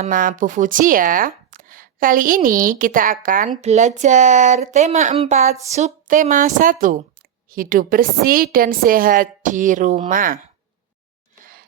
Nama Bu Fuji ya. Kali ini kita akan belajar tema 4 subtema 1. Hidup bersih dan sehat di rumah.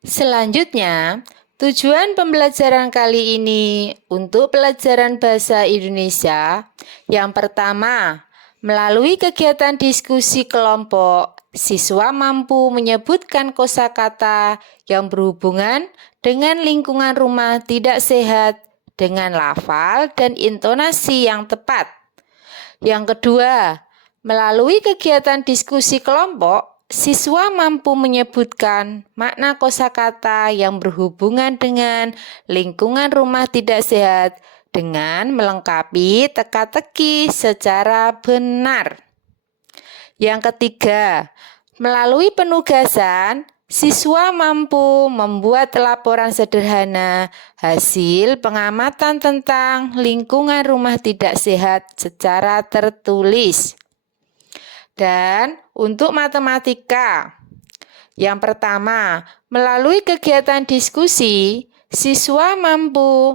Selanjutnya, tujuan pembelajaran kali ini untuk pelajaran bahasa Indonesia. Yang pertama, melalui kegiatan diskusi kelompok, siswa mampu menyebutkan kosakata yang berhubungan dengan lingkungan rumah tidak sehat dengan lafal dan intonasi yang tepat. Yang kedua, melalui kegiatan diskusi kelompok, siswa mampu menyebutkan makna kosakata yang berhubungan dengan lingkungan rumah tidak sehat dengan melengkapi teka-teki secara benar. Yang ketiga, melalui penugasan, siswa mampu membuat laporan sederhana hasil pengamatan tentang lingkungan rumah tidak sehat secara tertulis. Dan untuk matematika, yang pertama, melalui kegiatan diskusi, siswa mampu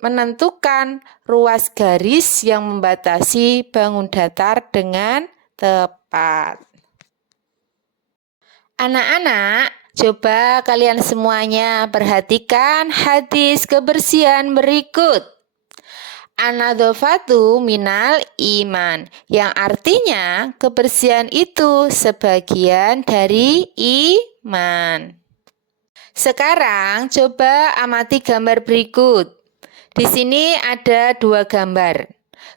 menentukan ruas garis yang membatasi bangun datar dengan tepat. Anak-anak, coba kalian semuanya perhatikan hadis kebersihan berikut. An-nadhafatu minal iman, yang artinya kebersihan itu sebagian dari iman. Sekarang coba amati gambar berikut. Di sini ada 2 gambar.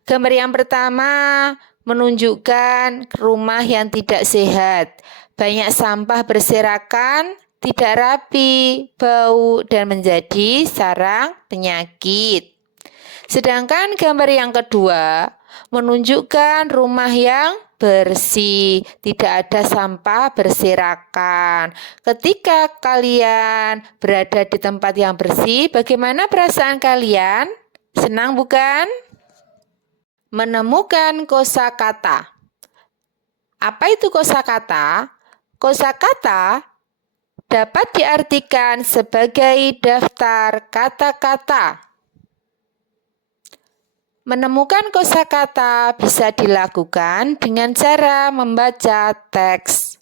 Gambar yang pertama menunjukkan rumah yang tidak sehat. Banyak sampah berserakan, tidak rapi, bau, dan menjadi sarang penyakit. Sedangkan gambar yang kedua menunjukkan rumah yang bersih, tidak ada sampah berserakan. Ketika kalian berada di tempat yang bersih, bagaimana perasaan kalian? Senang bukan? Menemukan kosakata. Apa itu kosakata? Kosakata dapat diartikan sebagai daftar kata-kata. Menemukan kosakata bisa dilakukan dengan cara membaca teks.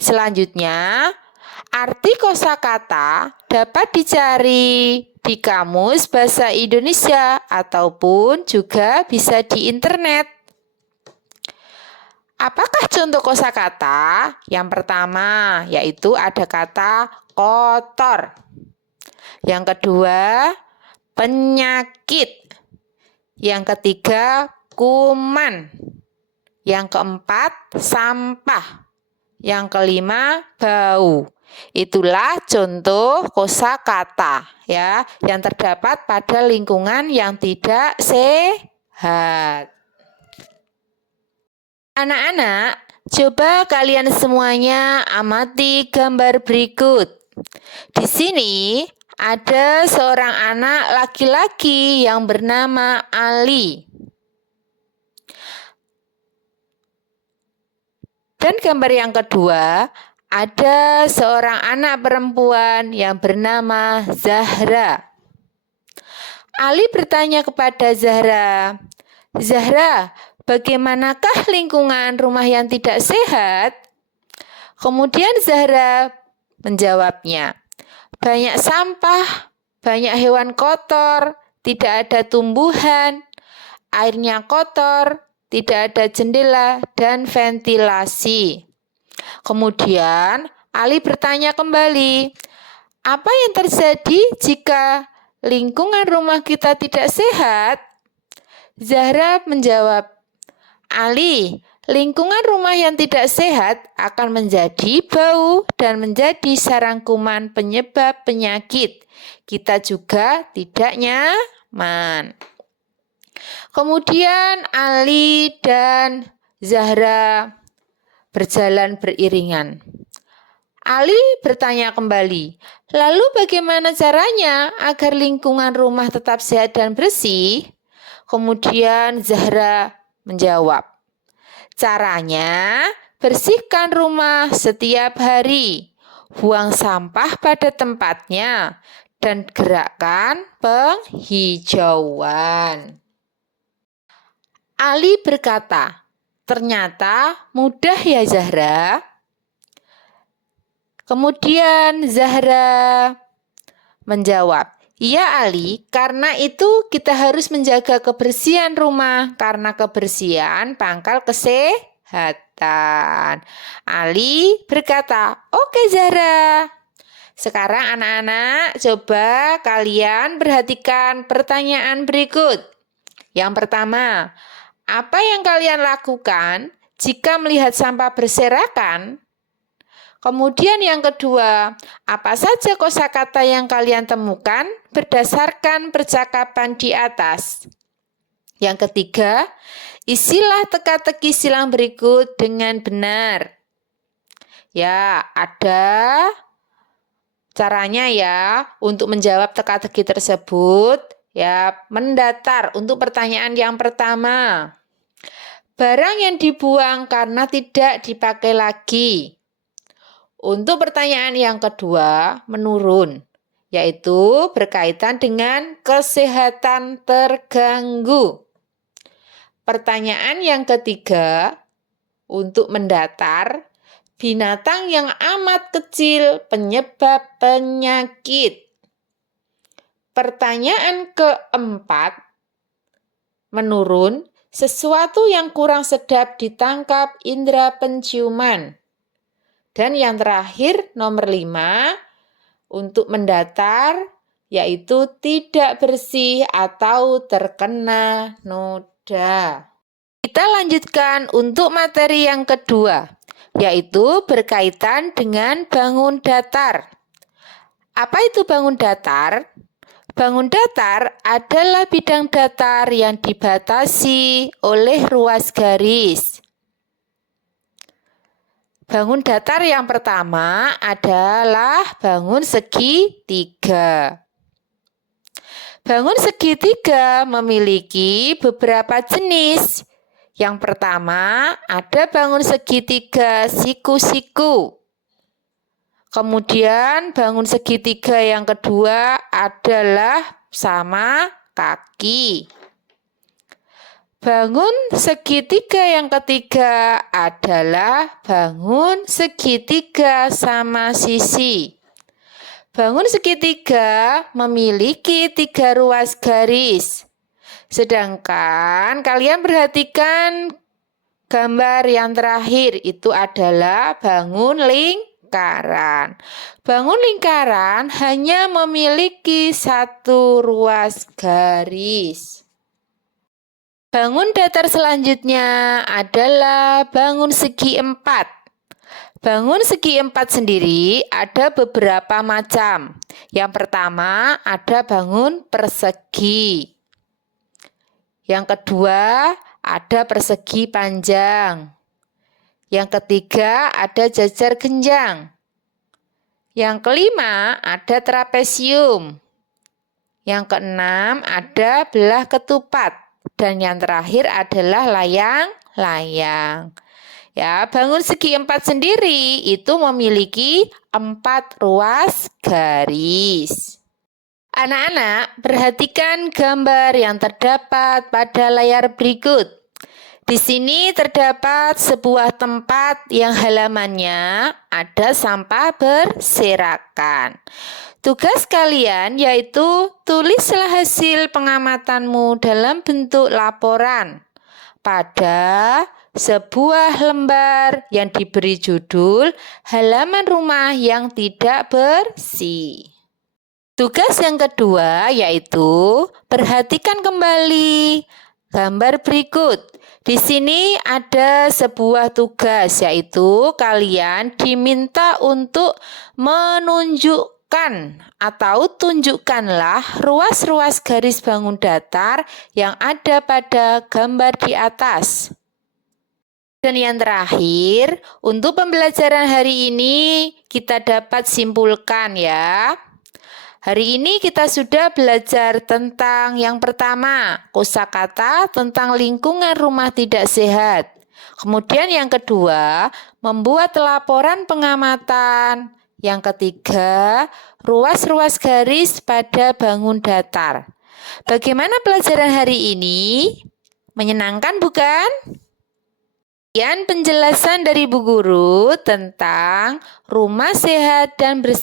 Selanjutnya, arti kosakata dapat dicari di Kamus Bahasa Indonesia ataupun juga bisa di internet. Apakah contoh kosakata? Yang pertama yaitu ada kata kotor. Yang kedua, penyakit. Yang ketiga, kuman. Yang keempat, sampah. Yang kelima, bau. Itulah contoh kosakata ya, yang terdapat pada lingkungan yang tidak sehat. Anak-anak, coba kalian semuanya amati gambar berikut. Di sini ada seorang anak laki-laki yang bernama Ali. Dan gambar yang kedua, ada seorang anak perempuan yang bernama Zahra. Ali bertanya kepada Zahra, "Zahra, bagaimanakah lingkungan rumah yang tidak sehat?" Kemudian Zahra menjawabnya, "Banyak sampah, banyak hewan kotor, tidak ada tumbuhan, airnya kotor, tidak ada jendela dan ventilasi." Kemudian Ali bertanya kembali, "Apa yang terjadi jika lingkungan rumah kita tidak sehat?" Zahra menjawab, "Ali, lingkungan rumah yang tidak sehat akan menjadi bau dan menjadi sarang kuman penyebab penyakit. Kita juga tidak nyaman." Kemudian Ali dan Zahra berjalan beriringan. Ali bertanya kembali, "Lalu bagaimana caranya agar lingkungan rumah tetap sehat dan bersih?" Kemudian Zahra menjawab, "Caranya, bersihkan rumah setiap hari, buang sampah pada tempatnya, dan gerakan penghijauan. Ali berkata, "Ternyata mudah ya Zahra." Kemudian Zahra menjawab, "Iya Ali, karena itu kita harus menjaga kebersihan rumah, karena kebersihan pangkal kesehatan." Ali berkata, "Oke Zahra." Sekarang anak-anak, coba kalian perhatikan pertanyaan berikut. Yang pertama, apa yang kalian lakukan jika melihat sampah berserakan? Kemudian yang kedua, apa saja kosakata yang kalian temukan berdasarkan percakapan di atas? Yang ketiga, isilah teka-teki silang berikut dengan benar. Ya, ada caranya ya untuk menjawab teka-teki tersebut. Ya, mendatar untuk pertanyaan yang pertama. Barang yang dibuang karena tidak dipakai lagi. Untuk pertanyaan yang kedua, menurun, yaitu berkaitan dengan kesehatan terganggu. Pertanyaan yang ketiga, untuk mendatar, binatang yang amat kecil penyebab penyakit. Pertanyaan keempat, menurun, sesuatu yang kurang sedap ditangkap indera penciuman. Dan yang terakhir, nomor 5, untuk mendatar, yaitu tidak bersih atau terkena noda. Kita lanjutkan untuk materi yang kedua, yaitu berkaitan dengan bangun datar. Apa itu bangun datar? Bangun datar adalah bidang datar yang dibatasi oleh ruas garis. Bangun datar yang pertama adalah bangun segitiga. Bangun segitiga memiliki beberapa jenis. Yang pertama ada bangun segitiga siku-siku. Kemudian bangun segitiga yang kedua adalah sama kaki. Bangun segitiga yang ketiga adalah bangun segitiga sama sisi. Bangun segitiga memiliki 3 ruas garis. Sedangkan kalian perhatikan gambar yang terakhir itu adalah bangun lingkaran. Bangun lingkaran hanya memiliki 1 ruas garis. Bangun datar selanjutnya adalah bangun segi 4. Bangun segi 4 sendiri ada beberapa macam. Yang pertama ada bangun persegi. Yang kedua ada persegi panjang. Yang ketiga ada jajar genjang. Yang kelima ada trapesium. Yang keenam ada belah ketupat. Dan yang terakhir adalah layang-layang. Ya, bangun segi 4 sendiri itu memiliki 4 ruas garis. Anak-anak, perhatikan gambar yang terdapat pada layar berikut. Di sini terdapat sebuah tempat yang halamannya ada sampah berserakan. Tugas kalian yaitu tulislah hasil pengamatanmu dalam bentuk laporan pada sebuah lembar yang diberi judul halaman rumah yang tidak bersih. Tugas yang kedua yaitu perhatikan kembali gambar berikut. Di sini ada sebuah tugas yaitu kalian diminta untuk menunjukkan atau tunjukkanlah ruas-ruas garis bangun datar yang ada pada gambar di atas. Dan yang terakhir, untuk pembelajaran hari ini kita dapat simpulkan ya. Hari ini kita sudah belajar tentang yang pertama, kosakata tentang lingkungan rumah tidak sehat. Kemudian yang kedua, membuat laporan pengamatan. Yang ketiga, ruas-ruas garis pada bangun datar. Bagaimana pelajaran hari ini? Menyenangkan bukan? Sekian penjelasan dari Bu Guru tentang rumah sehat dan bersih.